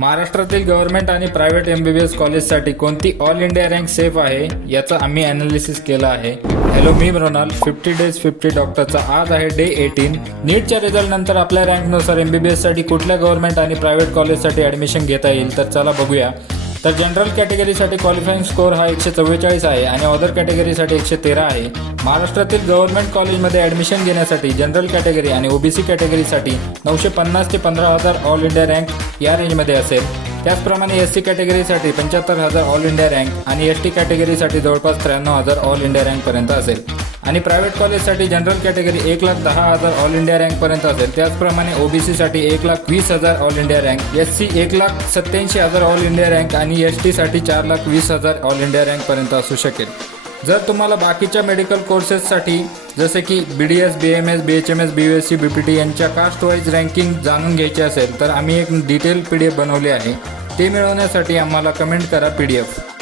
महाराष्ट्रातील गव्हर्नमेंट आणि private MBBS कॉलेजसाठी कोणती ऑल इंडिया रँक सेफ आहे याचं आम्ही ॲनालिसिस केलं आहे. हॅलो, मी मृणाल. 50 डेज 50 डॉक्टरचा आज आहे डे 18. नीटच्या रिझल्ट नंतर आपल्या रँकनुसार MBBS साठी कुठल्या गव्हर्नमेंट आणि प्रायव्हेट कॉलेजसाठी ॲडमिशन घेता येईल तर चला बघूया. तर जनरल कॅटेगरीसाठी क्वालिफाईंग स्कोअर हा 144 आहे आणि अदर कॅटेगरीसाठी 113 आहे. महाराष्ट्रातील गव्हर्नमेंट कॉलेजमध्ये ॲडमिशन घेण्यासाठी जनरल कॅटेगरी आणि OBC कॅटेगरीसाठी 950 ते 15,000 ऑल इंडिया रँक या रेंजमध्ये असेल. त्याचप्रमाणे SC कॅटेगरीसाठी 75,000 ऑल इंडिया रँक आणि ST कॅटेगरीसाठी जवळपास 93,000 ऑल इंडिया रँकपर्यंत असेल. आणि प्रायव्हेट कॉलेजसाठी जनरल कॅटेगरी 1,10,000 ऑल इंडिया रँकपर्यंत असेल. त्याचप्रमाणे OBC साठी 1,20,000 all India rank, SC 1,87,000 all India rank आणि ST साठी 4,20,000 ऑल इंडिया रँकपर्यंत असू शकेल. जर तुम्हाला बाकीच्या मेडिकल कोर्सेससाठी जसे की BDS, BMS, BHMS, BUSC, BPT यांच्या कास्ट वाईज रँकिंग जाणून घ्यायची असेल तर आम्ही एक डिटेल PDF बनवली आहे. ते मिळवण्यासाठी आम्हाला कमेंट करा PDF.